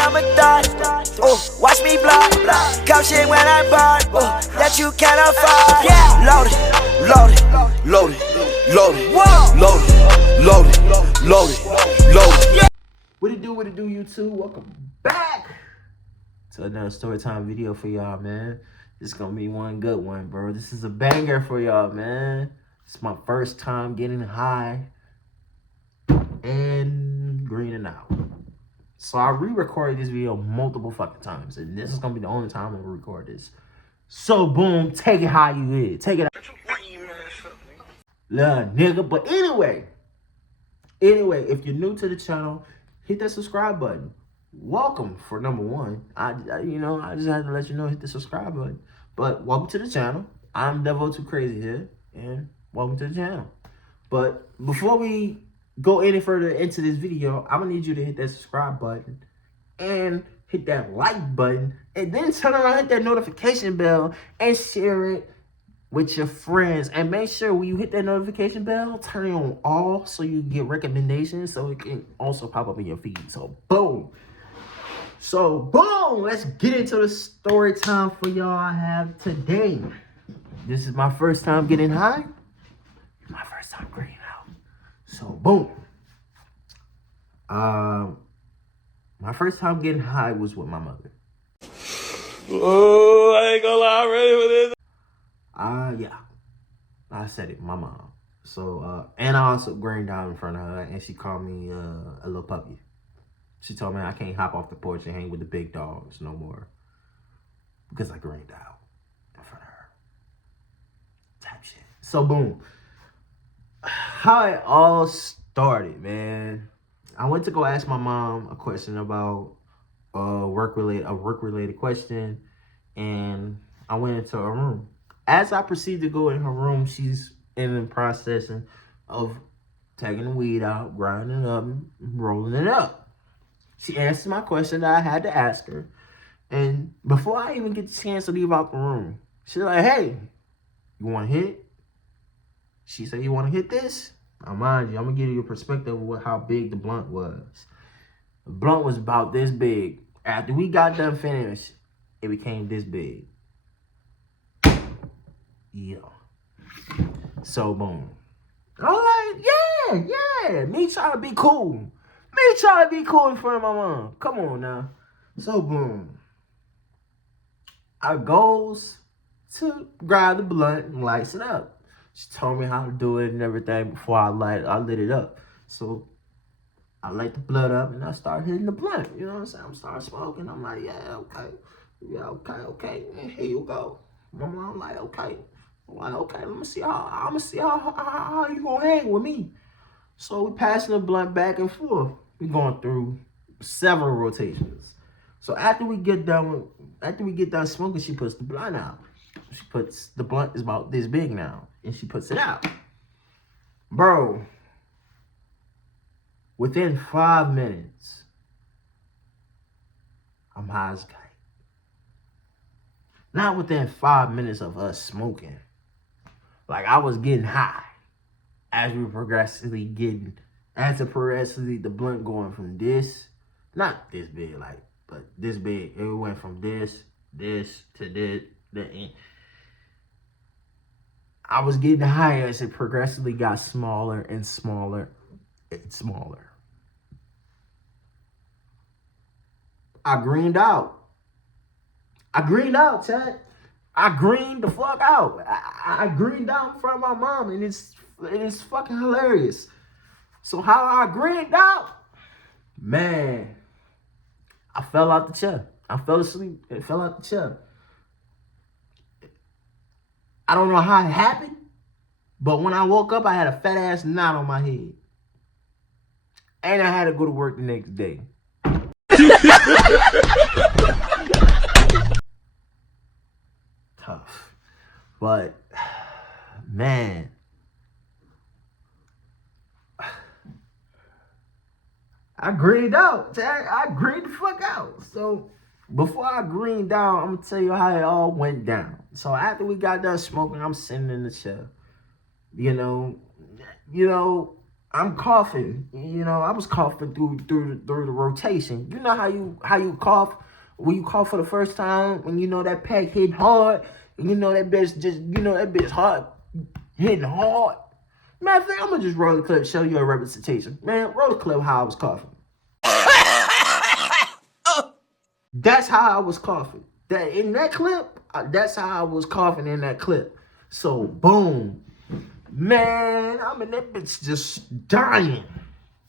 I'm a thot. Oh, watch me block. Come shit when I bought. Oh, that you can't afford. Yeah, loaded, loaded, loaded, loaded, loaded, loaded, loaded, loaded. Yeah. What it do, YouTube? Welcome back to another story time video for y'all, man. This is gonna be one good one, bro. This is a banger for y'all, man. It's my first time getting high and greening out. So I re-recorded this video multiple fucking times, and this is gonna be the only time I'm gonna record this. So boom, take it how you is. Take it out. Little nigga. But anyway, if you're new to the channel, hit that subscribe button. Welcome for number one. I just had to let you know, hit the subscribe button. But welcome to the channel. I'm Devo Too Crazy here, and welcome to the channel. But before we go any further into this video, I'm gonna need you to hit that subscribe button and hit that like button, and then turn around, hit that notification bell, and share it with your friends. And make sure when you hit that notification bell, turn it on all so you get recommendations, so it can also pop up in your feed. So boom, let's get into the story time for y'all I have today. This is my first time getting high, my first time greening out. So boom, my first time getting high was with my mother. Oh, I ain't gonna lie, I'm ready for this. Yeah, I said it, my mom. So, and I also greened out in front of her, and she called me a little puppy. She told me I can't hop off the porch and hang with the big dogs no more because I greened out in front of her. Type shit. So, boom. How it all started, man. I went to go ask my mom a question about a work-related question, and I went into her room. As I proceed to go in her room, she's in the process of taking the weed out, grinding it up, and rolling it up. She answered my question that I had to ask her. And before I even get the chance to leave out the room, she's like, hey, you want to hit it? She said, you want to hit this? Now, mind you, I'm going to give you a perspective of how big the blunt was. The blunt was about this big. After we got done finished, it became this big. Yeah. So, boom. I'm like, yeah. Me trying to be cool. Me trying to be cool in front of my mom. Come on now. So, boom. I goes to grab the blunt and lights it up. She told me how to do it and everything before I lit it up. So, I light the blunt up and I start hitting the blunt. You know what I'm saying? I'm starting smoking. I'm like, yeah, okay. And here you go. My mom like, okay. I'm like, okay, I'm gonna see how you gonna hang with me. So we passing the blunt back and forth. We going through several rotations. So after we get done smoking, she puts the blunt out. The blunt is about this big now, and she puts it out. Bro, within 5 minutes, I'm high as a kite. Not within 5 minutes of us smoking. Like, I was getting high as the blunt going from this, not this big, but this big. It went from this to this. I was getting higher as it progressively got smaller and smaller and smaller. I greened out, Chad. I greened the fuck out. I greened out in front of my mom, and it's fucking hilarious. So how I greened out, man, I fell out the chair. I fell asleep and fell out the chair. I don't know how it happened, but when I woke up, I had a fat ass knot on my head. And I had to go to work the next day. Tough. But, man, I greened out. I greened the fuck out. So before I greened out, I'm gonna tell you how it all went down. So after we got done smoking, I'm sitting in the chair. You know, I'm coughing. You know, I was coughing through the rotation. You know how you cough when you cough for the first time, when you know that pack hit hard, and you know that bitch hard hitting hard. Matter of fact, I'm gonna just roll the clip, show you a representation. Man, roll the clip how I was coughing. That's how I was coughing. That in that clip, that's how I was coughing in that clip. So boom, man, I'm in that bitch just dying.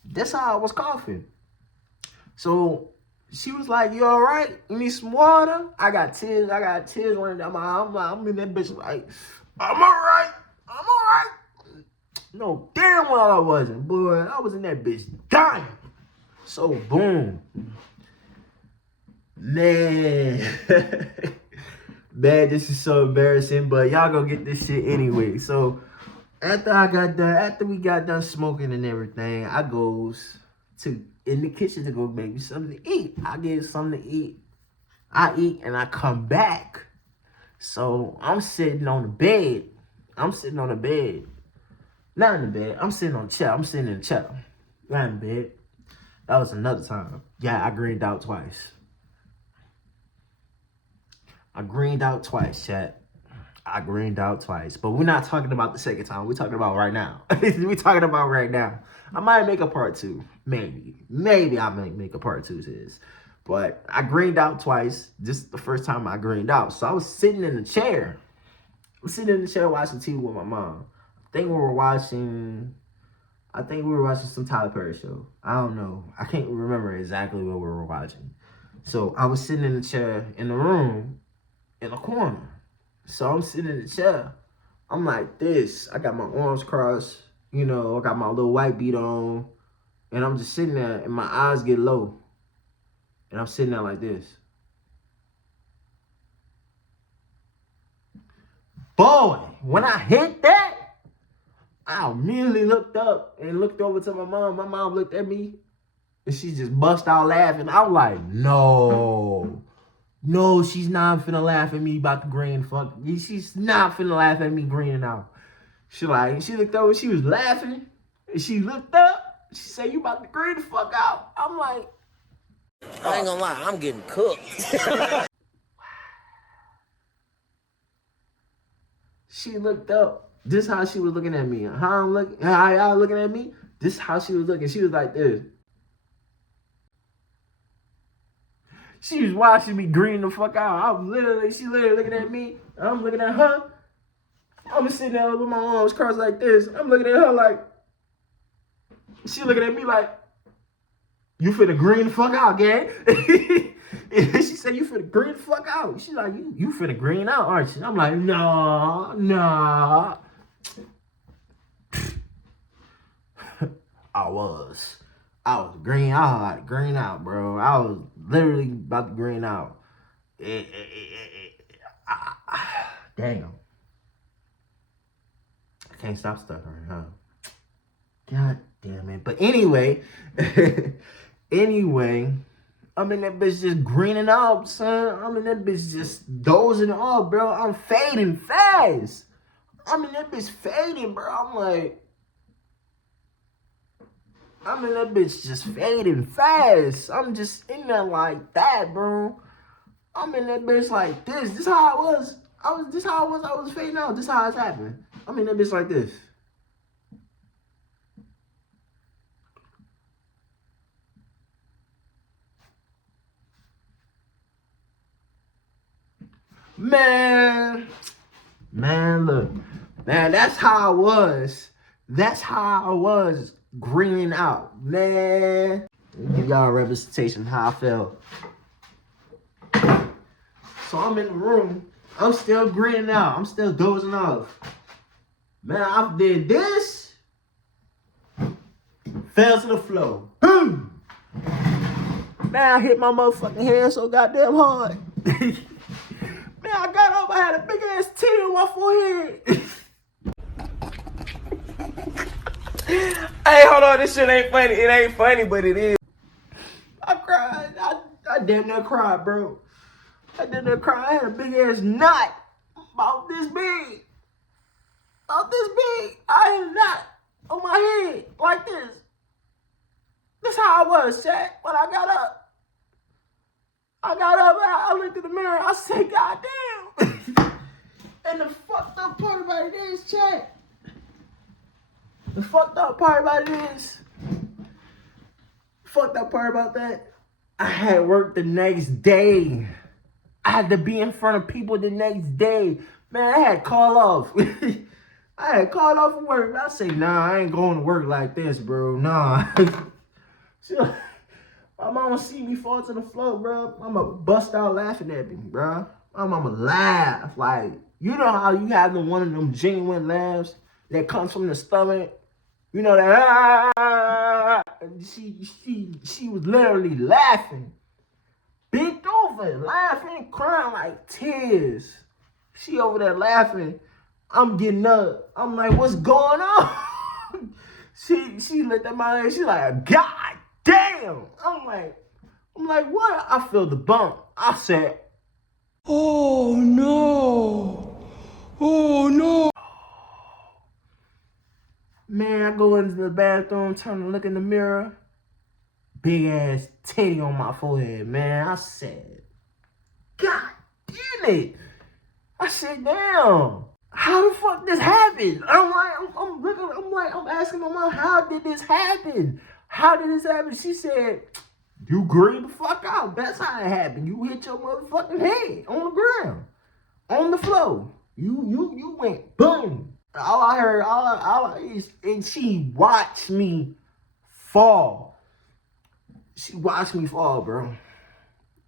That's how I was coughing. So she was like, "You all right? You need some water?" I got tears running down my eye. I'm in that bitch like, "I'm all right. I'm all right." No, damn well I wasn't, boy. I was in that bitch dying. So boom. Man, man, this is so embarrassing, but y'all gonna get this shit anyway. So after we got done smoking and everything, I goes in the kitchen to go make me something to eat. I get something to eat. I eat and I come back. So I'm sitting on the bed. Not in the bed. I'm sitting on the chair. I'm sitting in the chair. Not in the bed. That was another time. Yeah, I greened out twice. Chat. I greened out twice. But we're not talking about the second time. We're talking about right now. We're talking about right now. I might make a part 2. Maybe I might make a part 2 to this. But I greened out twice. This is the first time I greened out. So I was sitting in the chair. watching TV with my mom. I think we were watching some Tyler Perry show. I don't know. I can't remember exactly what we were watching. So I was sitting in the chair in the room in the corner. So I'm sitting in the chair. I'm like this. I got my arms crossed. You know, I got my little white beat on. And I'm just sitting there and my eyes get low. And I'm sitting there like this. Boy, when I hit that, I immediately looked up and looked over to my mom. My mom looked at me and she just bust out laughing. I was like, no, she's not finna laugh at me about the green fuck. She's not finna laugh at me greening out. She looked over, she was laughing. And she looked up, she said, "You about to green the fuck out." I'm like, I ain't gonna lie, I'm getting cooked. She looked up. This how she was looking at me. How y'all looking at me? This how she was looking. She was like this. She was watching me green the fuck out. She literally looking at me. I'm looking at her. I'm sitting there with my arms crossed like this. I'm looking at her like, she looking at me like, "You finna green the fuck out, gang." She said, "You finna green the fuck out." She's like, you finna green out, aren't you? I'm like, nah. I was green out, bro. I was literally about to green out. Damn. I can't stop stuttering, huh? God damn it. But anyway, I'm in that bitch just greening out, son. I'm in that bitch just dozing off, bro. I'm fading fast. I'm in that bitch fading, bro. I'm in that bitch just fading fast. I'm just in there like that, bro. I'm in that bitch like this. This how I was. I was fading out. This how it's happening. I'm in that bitch like this. Man, look. Man, that's how I was. That's how I was greening out. Man, give y'all a representation of how I felt. So I'm in the room. I'm still greening out. I'm still dozing off. Man, I did this. Fell to the floor. Boom. Man, I hit my motherfucking head so goddamn hard. Man, I got up. I had a big ass tear on my forehead. Hey, hold on, this shit ain't funny. It ain't funny, but it is. I cried. I damn near cried, bro. I damn near cried. I had a big ass knot about this big. I had a knot on my head like this. That's how I was, chat, when I got up. I looked in the mirror, I said, God damn. And the fucked up part about it is, chat. The fucked up part about it is, I had work the next day. I had to be in front of people the next day. Man, I had call off. I had called off from work. I say, nah, I ain't going to work like this, bro. Nah. My mama see me fall to the floor, bro. I'ma bust out laughing at me, bro. My mama laugh. Like, you know how you have one of them genuine laughs that comes from the stomach? You know that, she was literally laughing. Bent over, laughing, crying like tears. She over there laughing. I'm getting up. I'm like, what's going on? She looked at my head. She's like, God damn. I'm like, what? I feel the bump. I said, oh no. Oh no. Man, I go into the bathroom, turn to look in the mirror. Big ass titty on my forehead, man. I said, God damn it. I said, damn. How the fuck this happened? I'm asking my mom, how did this happen? How did this happen? She said, you green the fuck out. That's how it happened. You hit your motherfucking head on the ground, on the floor. You went boom. All I heard, and she watched me fall. She watched me fall, bro.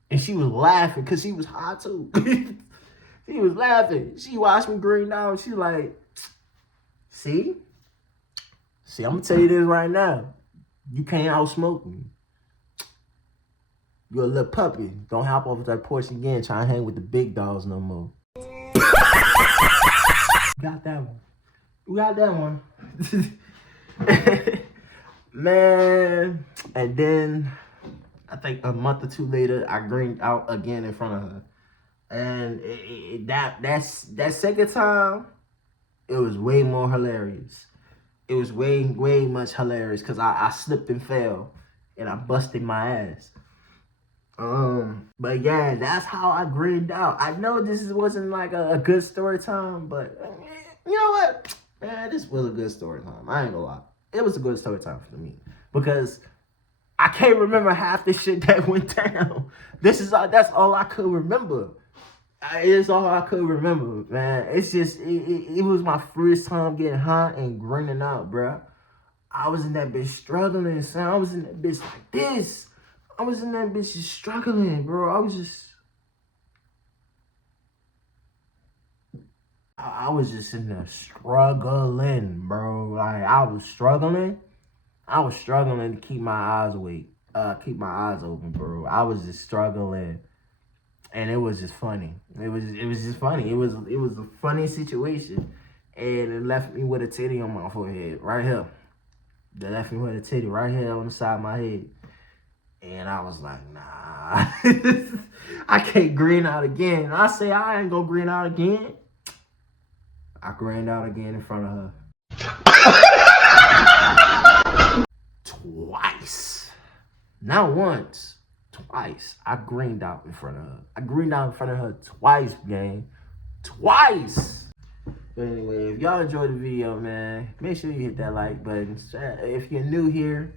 And she was laughing because she was hot too. She was laughing. She watched me green down. She like, see, I'm gonna tell you this right now. You can't outsmoke me. You're a little puppy. Don't hop off that porch again. Try to hang with the big dogs no more. You got that one. You got that one. Man. And then I think a month or two later, I greened out again in front of her. And that second time, it was way more hilarious. It was way much hilarious because I slipped and fell and I busted my ass. But yeah, that's how I greened out. I know this wasn't like a good story time, but you know what? Man, this was a good story time. I ain't gonna lie. It was a good story time for me because I can't remember half the shit that went down. That's all I could remember. It's all I could remember, man. It's just, it was my first time getting hot and greening out, bro. I was in that bitch struggling, son. I was in that bitch like this. I was in that bitch just struggling, bro. I was just in there struggling, bro. Like, I was struggling to keep my eyes awake, keep my eyes open, bro. I was just struggling. And it was just funny. It was just funny. It was a funny situation. And it left me with a titty on my forehead, right here. They left me with a titty right here on the side of my head. And I was like, nah. I can't green out again. And I say I ain't gonna green out again. I greened out again in front of her. Twice. Not once. Twice. I greened out in front of her. I greened out in front of her twice, gang. Twice. But anyway, if y'all enjoyed the video, man, make sure you hit that like button. If you're new here,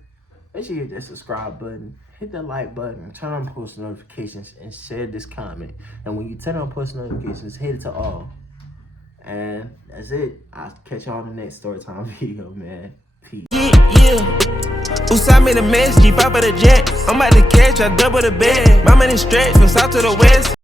make sure you hit that subscribe button. Hit that like button. Turn on post notifications and share this comment. And when you turn on post notifications, hit it to all. And that's it. I'll catch y'all on the next Storytime video, man. Peace. Yeah. Usai made a mess, G5 of the jet. I'm about to catch, I double the bed. My money stretch from south to the west.